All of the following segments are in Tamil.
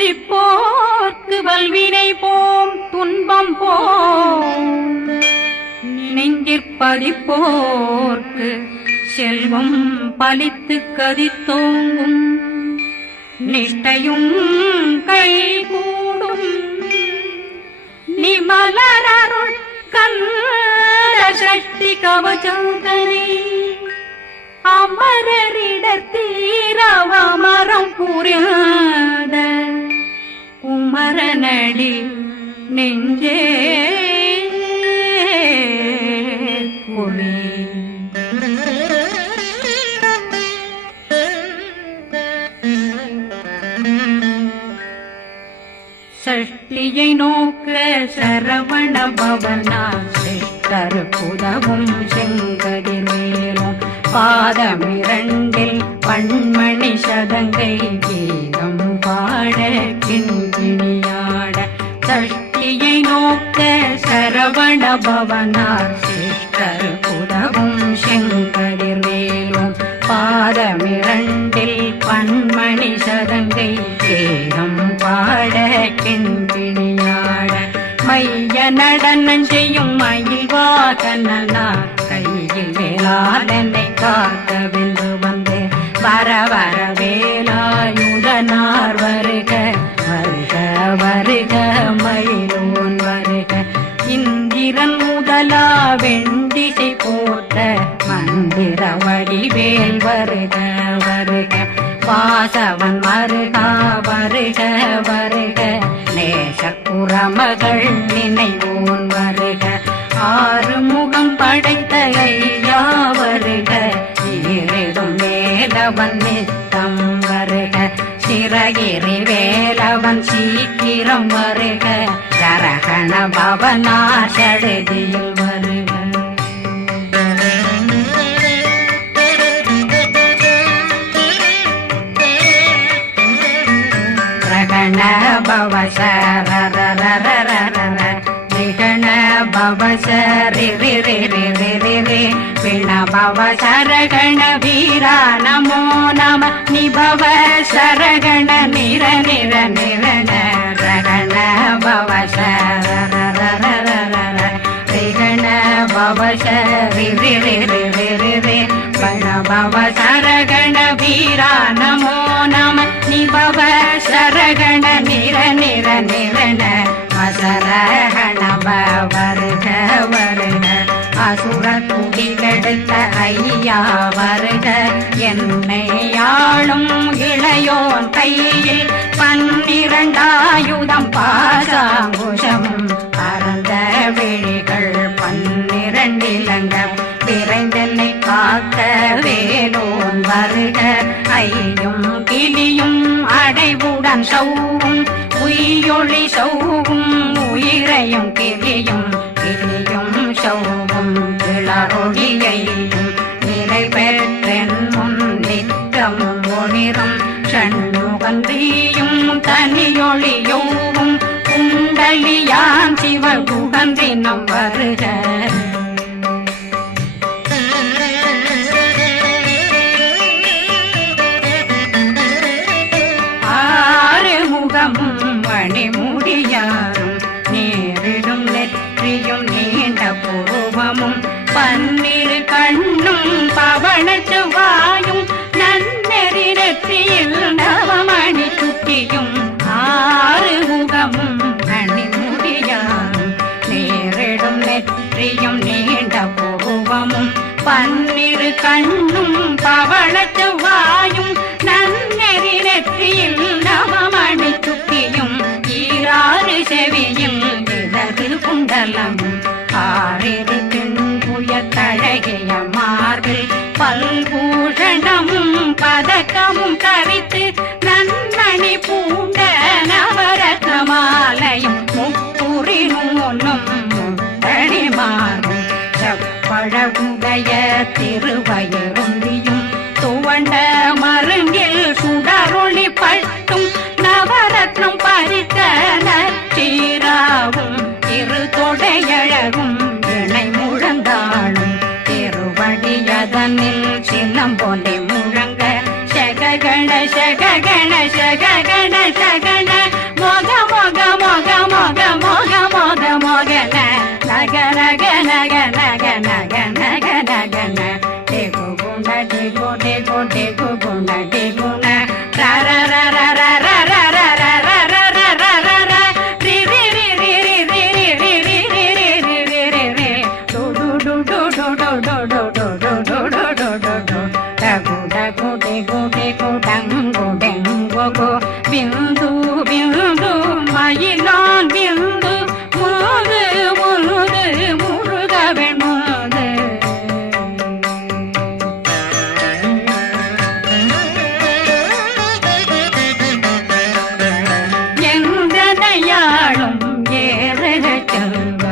சிந்திப்போர்க்கு வல்வினை போம் துன்பம் போம் நெஞ்சிற்பதிப்போர்க்கு செல்வம் பலித்து கதித்தோங்கும் நிஷ்டையும் கைகூடும் நிமலரருள் கந்த சக்தி கவசந்தனை அமரரிடத்தீரவமரம் புரியாத குமரனடி நெஞ்சே குளி சஷ்டியை நோக்க சரவண பவனா சிஷ்டர் புதவும் செங்கதிர்வேலும் பாதமிரண்டில் பண்மணி சதங்கை கீதம் பாட கிண்கிணியாட சஷ்டியை நோக்க சரவண பவனார் சிஷ்டர் புதவும் செங்கதிர்வேலும் பாதமிரண்டில் பண்மணி சதங்கை கீதம் பாட கிண்கிணியாட மைய நடனம் செய்யும் மயில் வாகனார் கையில் வேளாளனை காக்க வென்று வந்து வர வர வேலாயுதனார் வருக வருக வருக மயிலோன் வருக இந்திரன் முதலா வெண்டிசை போட்ட மந்திர வடிவேல் வருக வருக வாசவன் வருகா வருக வருக நேசக்குறமகள் நினைவோன் வருக ஆறு முகம் படைத்த ஐயா வருக ஈரிடும் வேலவன் நித்தம் வருக சிறகிரி வேலவன் சீக்கிரம் வருக சரகண பவனா சடுதியில் வருக பவ சரண பவ சரி பிண பவ சரகண வீரா நமோ நம நிபவ சரகண நிர நிர நிரண ரகண பவ சரண பவ சரி பண பவ சரகண வீரா நமோ நம நிபவ சரகண நிர நிர நிரண மசரகண வருக வருக அசுர குடிகெடுத்த ஐயா வருக என்னை ஆளும் இளையோன் கையில் 12 பாசாங்குஷமும் பரந்த விழிகள் 12 இலங்க விரைந்தென்னை காக்க வேலோன் வருக ஐயும் கிளியும் அடைவுடன் சௌவும் உயிரொளி சௌவும் உயிரையும் கிளியும் கிளியும் சௌவும் கிளரொளியையும் நிறைவேற்றென் முன் நித்தமும் ஒளிரும் ஷண்முகந்தியும் தனியொளியோவும் குண்டலியான் சிவகுகந்தினம் வருக மணிமுடியாரும் நேரிடும் நெற்றியும் நீண்ட புருவமும் 12 கண்ணும் பவன செவ்வாயும் நன்னெறி நெற்றியில் நவமணி சுட்டியும் 6 முகமும் மணிமுடியாரும் நேரிடும் நெற்றியும் நீண்ட புருவமும் 12 கண்ணும் பவன செவ்வாயும் நன்னெறி நெற்றியில் நவமணி சுட்டியும் 6 செவியும் இடது குண்டலமும் 6 தின்புய தழகிய மார்பில் பல்பூஷணமும் பதக்கமும் தரித்து நன்மணி பூண்ட நவரத்ன மாலையும் முப்புரி நூலும் முத்தணிமாறும் செப்பழகுடைய திருவயருந்தியும் துவண்ட மருங்கில் சுடரொளி பட்டும் நவரத்னம் பறித்த நச்சீராவும் இரு தொடையழகும் இணை முழந்தாளும் திருவடியதனில் சின்னம் போலே முழங்க சககண சககண சககண சகண பிந்து பிந்து மயிலான் பிந்து முது முது முருகவன் முது எந்தனையாளும் ஏறுக செல்வ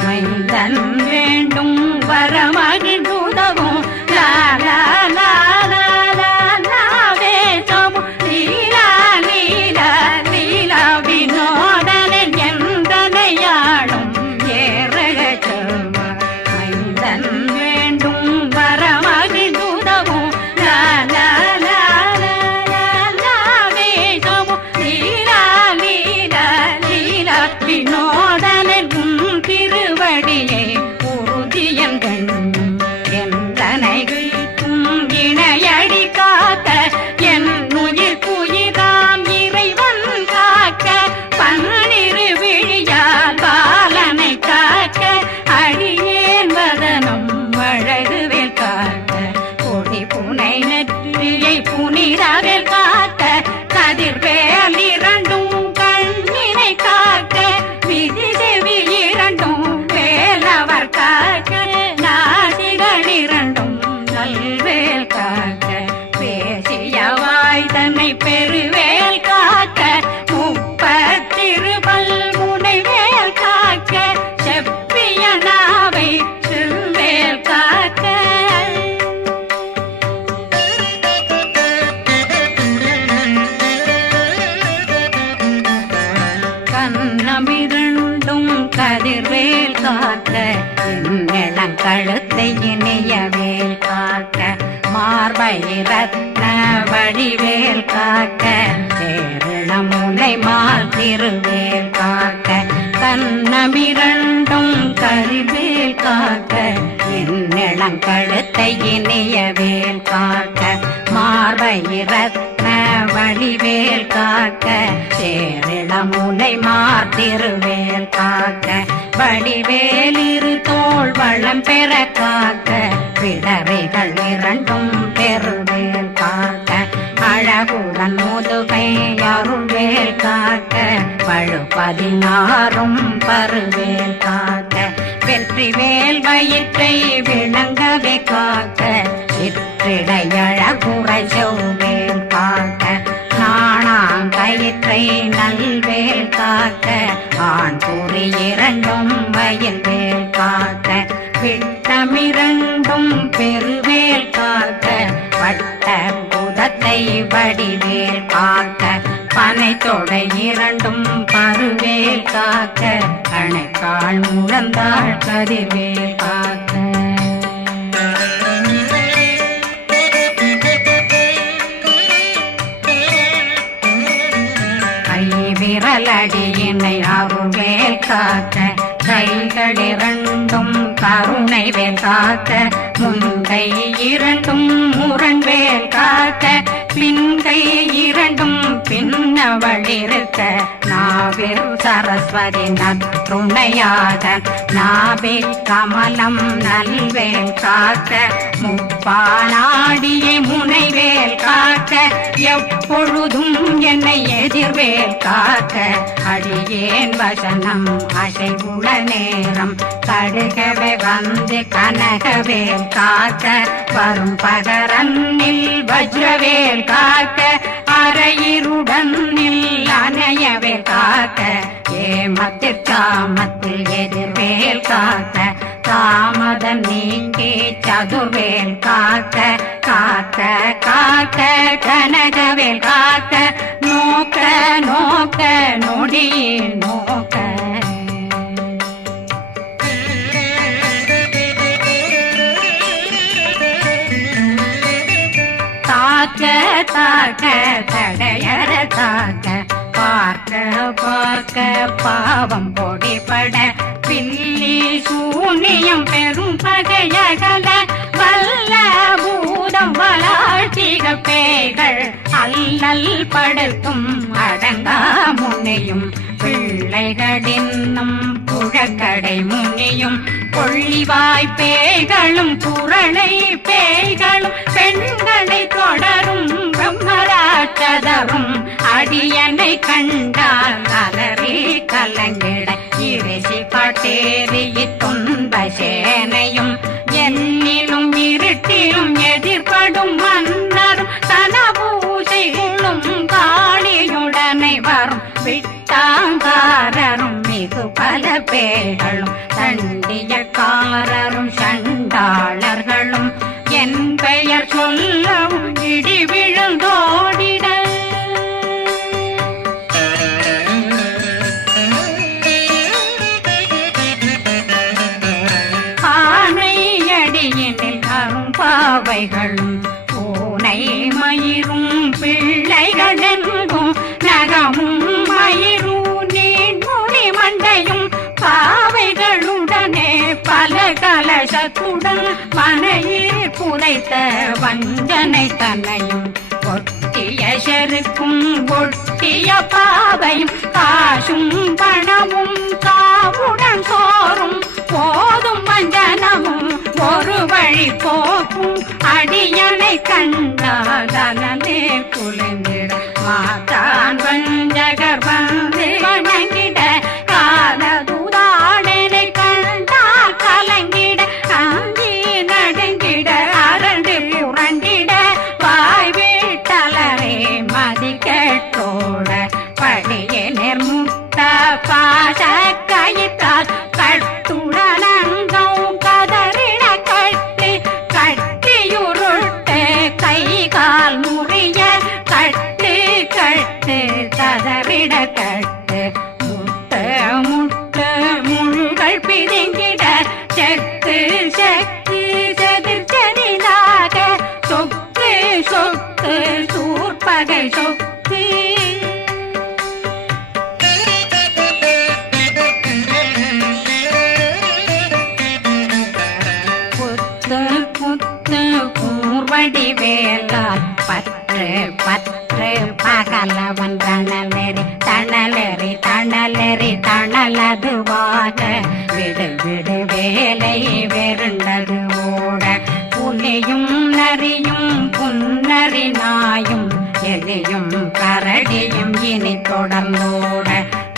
மைந்தன் வேண்டும் வரமகிழ்ந்துதவும் லாலா புனிதவேல் காக்க கதிர்வேல் இரண்டும் கண்ணினை காக்க விதி செவி இரண்டும் வேலவர் காக்க நாசிகள் இரண்டும் நல்வேல் காக்க பேசிய வாய் தன்னை பெருவேல் காக்க முப்பத்திருபல் முனைவேல் காக்க செப்பிய நாவை செவ்வேல் காக்க கண்ணமிரண்டும் கதிர்வேல் காக்க இளங்கழுத்தை இணையவேல் காக்க மார்பை ரத்ன வடிவேல் காக்க சேரணமுலை மால் திருவேல் காக்க கண்ணமிரண்டும் கதிர்வேல் காக்க இளங்கழுத்தை இணையவேல் காக்க மார்பை ரத்ன வடிவேல் காக்க சேரிளமுலை மாத்திருவேல் காக்க வடிவேல் இரு தோள் வளம் பெற காக்க பிடரைகள் இரண்டும் பெருவேல் காக்க அழகுடன் முதுகை அருள்வேல் காக்க பழு 16 பருவேல் காக்க வெற்றி வேல் வயிற்றை விளங்கவே காக்க சிற்றிடையழகுறை செவ்வேல் காக்க நாணாங்கயிற்றை நல்வேல் காக்க ஆண் குறி இரண்டும் வயல்வேல் காக்க விட்டமிரண்டும் பெருவேல் காக்க வட்ட புதத்தை வடிவேல் காக்க பனை தொடை இரண்டும் பருவேல் காக்க கணைக்கால் முழந்தாள் கதிர்வேல் காக்க விரலடியினை அருள்வேல் காக்க கைகள் இரண்டும் கருணை வேல் காக்க முன்கை இரண்டும் முரண்வேல் காக்க பின்கை இரண்டும் பின்னவளிருக்க நாவில் சரஸ்வதி நற்றுணையாக நாபி கமலம் நல்வேல் காக்க முப்பானாடியை முனைவேல் காக்க எப்பொழுதும் என்னை எதிர்வேல் காக்க அடியேன் வசனம் அசைவுள நேரம் கடுகவே வந்து கனகவேல் காக்க வரும் பகரன்னில் வஜ்ரவேல் காக்க அரையிருடன் அணையவேல் காக்க ஏமத்திற்காமத்தில் எதிர்வேல் காக்க தாமதம் நீங்கி சதுர்வேல் காக்க காக்க காக்க கனகவேல் காக்க நோக்க நோக்க நொடியில் நோக்க தாக்க தாக்க தடையற தாக்க பார்க்க பார்க்க பாவம் பொடிபட பில்லி சூனியம் பெரும் பகையகல வல்ல பூதம் வளாழ்த்திக பேய்கள் அல்லல் படுத்தும் அடங்கா முனையும் பிள்ளைகளின்னும் புழக்கடை முனியும் கொள்ளிவாய் பேய்களும் புரணை பேய்களும் பெண்களை தொடரும் பிரம்மராட்சதரும் அடியனை கண்டால் அலறி கலங்கிட இரிசி பட்டேறிய துன்ப சேனையும் என்னிலும் இருட்டிலும் எதிர்படும் மன்னரும் தனபூசைகளும் காளியுடனை வரும் விட்டாங்காரரும் மிகு பல பேர்களும் தண்டியக்காரரும் சண்டாளர்களும் என் பெயர் சொல்லவும் இடி விழுந்தோடிட ஆனையடியினில் அரும்பாவைகளும் பூனை மயிரும் பிள்ளைகளெங்கும் நகமும் மயிரும் நீண்முடி மண்டையும் பாவைகளுடனே பல கலசத்துடன் மனையில் புதைத்த வஞ்சனை தன்னையும் ஒட்டிய செருக்கும் ஒட்டிய பாவையும் காசும் பணமும் காவுடன் சோறும் போதும் வஞ்சனமும் ஒரு வழி போக்கும் அடியனை கண்டாலே குலைந்திட மாத்தான் வஞ்சகர் வந்து வணங்கிட காலதுதாடனை கண்டால் கலங்கிட அஞ்சி நடுங்கிட அரண்டு புரண்டிட வாய் வீட்டலரே மதி கேட்டோட படியே நிர்முட்ட பாச கயிற்றால் கட்டுடனங்கும் கதறிட கட்டி கட்டியுருட்டு கை கால் முறிய கட்டு கட்டு கதறிட கட்டு முட்டு முட்டு முள்கள் பிதுங்கிட செக்கு செக்கு செதிர் செதிலாக சொக்கு சொக்கு சூர்பகை சொக்கு புத்து புத்து கூர்வடி வேலால் பற்று பற்று பகலவன் தணலெறி தணலெறி தணலெறி தணலதுவாக விடு விடு வேலை வெருண்டது ஓட புலியும் நரியும் புன்னரி நாயும் எலியும் கரடியும் இனி தொடர்ந்தோட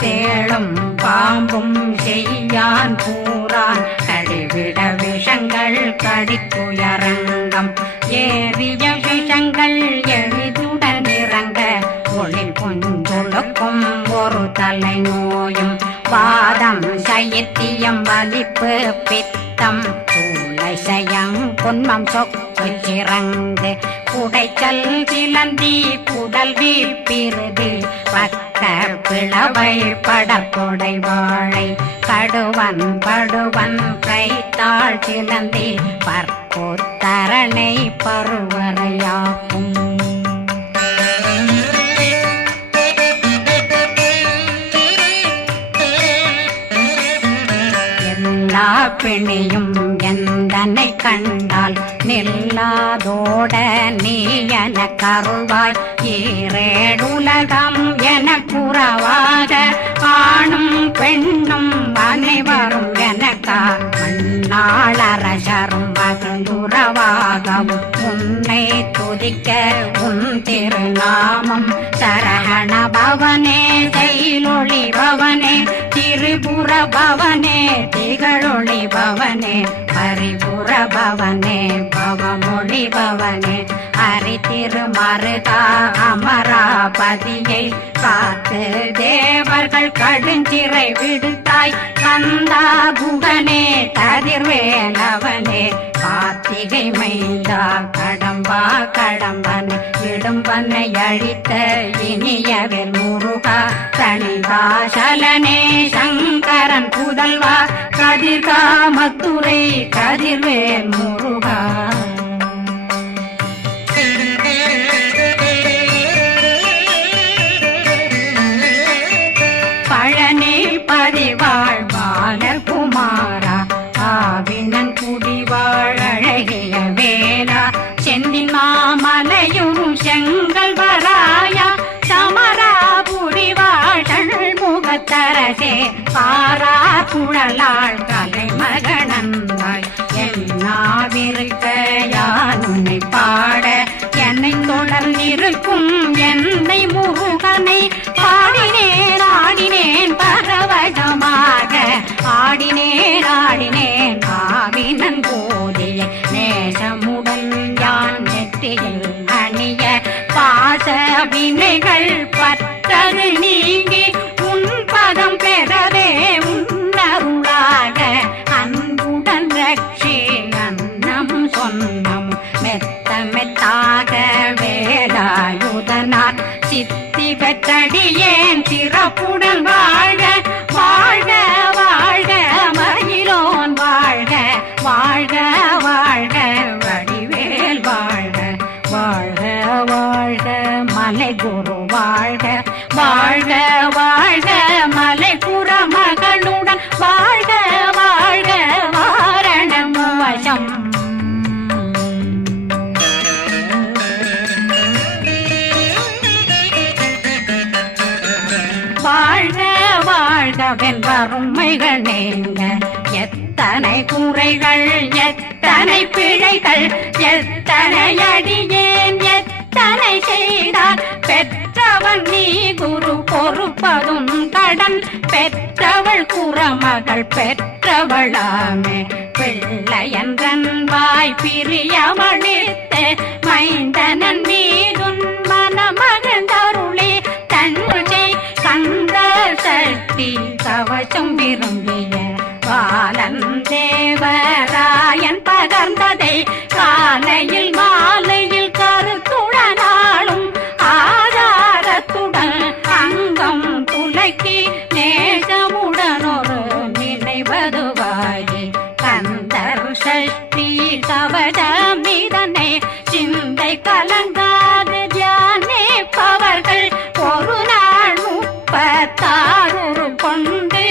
தேளும் பாம்பும் செய்யான் பூரான் கடிவிட விஷங்கள் கடித்துயரங்கம் ஏறிய விஷங்கள் எளிதுடன் இறங்க ஒளி புஞ்சுழுக்கும் ஒரு தலை நோயும் வாதம் சைத்தியம் வலிப்பு பித்தம் சூளை சயம் பொன்மம் சொக்கு சிறங்கு குடைச்சல் சிலந்தி குடல் வீப்பிருது பக்க பிளவை படற்கொடை வாழை கடுவன் படுவன் கைத்தாள் சிலந்தி பற்போத்தரணை பருவரையாக்கும் எல்லா பிணியும் எந்தனை கண்டால் நில்லாதோட நீ என கருள்வாய் ஈரேடுலகம் என குறவாக ஆணும் பெண்ணும் அனைவரும் எனக்கா மண்ணாளரசரும் மகிழ்ந்துறவாகவும் உன்னை துதிக்க உன் திருநாமம் சரகண பவனே செயலொளி பவனே திரிபுர பவனே திகழொளி பவனே பரிபுர பவனே பவமொழி பவனே ஹரி திருமருகா அமராபதியை காத்து தேவர்கள் கடுஞ்சிறை விடுத்தாய் கந்தா குகனே கதிர்வேலவனே கார்த்திகை மைந்தா கடம்பா கடம்பன் இடும்பனை அழித்த இனியவில் முருகா தனிகாசலனே சங்கரன் புதல்வா கதிர்காமத்துரை கதிர்வேல் முருகா பழனி பதிவாழ் பாலர் குமாரா ஆவினன் குடிவாழ் அழகிய வேலா செந்தின் மாமலையும் செங்கல் வராயா சமரா புடிவாழ் முகத்தரசே பாரா குழலாள் கலைமகனந்தாய் என்னாவிருக்க யான் உன்னை பாட என்னை தொடர்ந்திருக்கும் என்னை முருகனை பாடினேன் ஆடினேன் பரவசமாக ஆடினேன் ஆவினன் போதிய நேசமுடன் யான் நெற்றியில் அணிய பாச வினைகள் பற்றது நீங்கி உன் பதம் பெறவே உன்னருளாக அன்புடன் ரட்சி அன்னம் சொன்னம் மெத்த மெத்தாக வேலாயுதனார் சித்தி பெற்றடியேன் சிறப்புடன் வாழ்க வாழ்க வாழ்க மயிலோன் வாழ்க வாழ்க வாழ்க வடிவேல் வாழ்க வாழ்க வாழ்க மலை குரு வாழ்க வாழ்க வாழ்க மலை குறமகளுடன் வாழ்க வாழ்க வாரணம் வசம் வாழ்க வாழ்க வெண்பருமைகள் நீங்க எத்தனை குறைகள் எத்தனை பிழைகள் எத்தனை அடியேன் எத்தனை செய்தார் பெற்றவன் நீ குரு பொறுப்பதும் கடன் பெற்றவள் குறமகள் பெற்றவளாமே பிள்ளையன்றன் வாய் பிரியமளித்த மைந்தனன் மீதுன் மனமகந்தருளே தன்னை கந்த சக்தி கவசம் விரும்பிய பாலன் தேவராயன் பகர்ந்ததை காலையில் மாலையில் கருத்துடனாலும் ஆதாரத்துடன் அங்கம் துலக்கி நேசமுடனொரு நினைவதுவாகி கந்தர் சக்தி கவசமிதனை சிந்தை கலங்காது தியானிப்பவர்கள் ஒரு நாள் 36 கொண்டு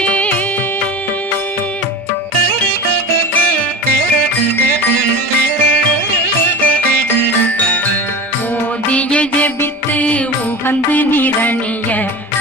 ஓதிய ஜபித்து உகந்து நிரணிய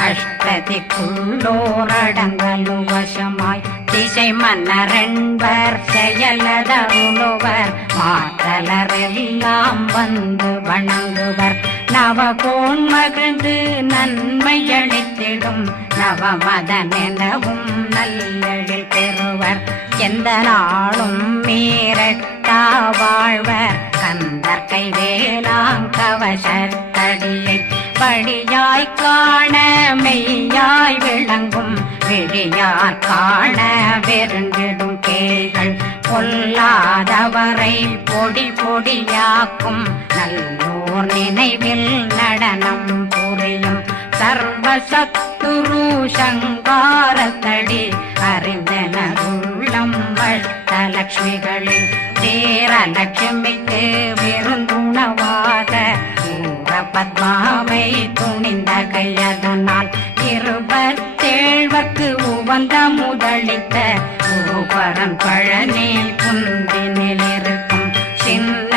அஷ்டதிக்குள்ளோரடங்கலு வசமாய் திசை மன்னரென்பர் செயலதருளுவர் மாற்றலரெல்லாம் வந்து வணங்குவர் நவகோன் மகிழ்ந்து நன்மையளித்திடும் நவமதனெனவும் நல்லெழில் பெறுவர் எந்த நாளும் மீறட்டா வாழ்வர் கந்தர் கைவேலாங்கவசத்தடியை படியாய் காண மெய்யாய் விளங்கும் விழியார் காண வெருண்டிடும் கேள்கள் பொல்லாதவரை பொடி பொடியாக்கும் நல்லோர் நினைவில் நடனம் புரியும் சர்வசத்துரு சங்காரத்தடி அறிந்தனருள்ளம் அஷ்டலட்சுமிகளில் தேரலட்சுமிக்கு விருந்துணவாத பத்மாவை துணிந்த கையதனால் 27 உவந்த முதலித்த குருபரன் பழனி குந்தினில் இருக்கும் சின்ன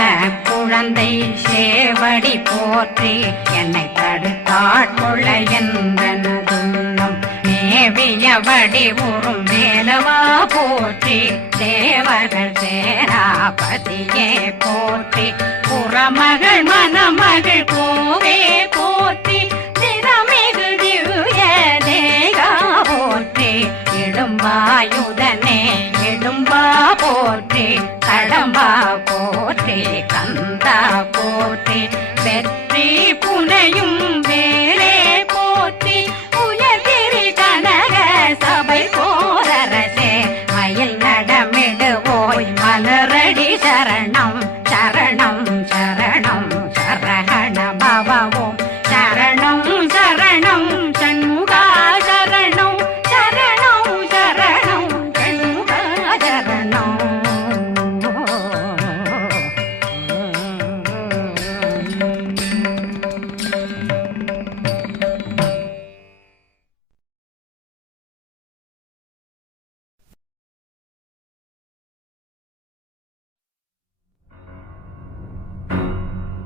குழந்தை சேவடி போற்றி என்னை தடுத்தாட்கொள்ள என்றனதுள்ளம் மேவியபடி உறும் வேலவா போற்றி தேவர்கள் சேனாபதியே போற்றி புறமகள் மணமகள் கோவே போற்றி திறமிகு திவ்ய தேகா போற்றி இடும்பாயுதனே இடும்பா போற்றி கடம்பா போற்றி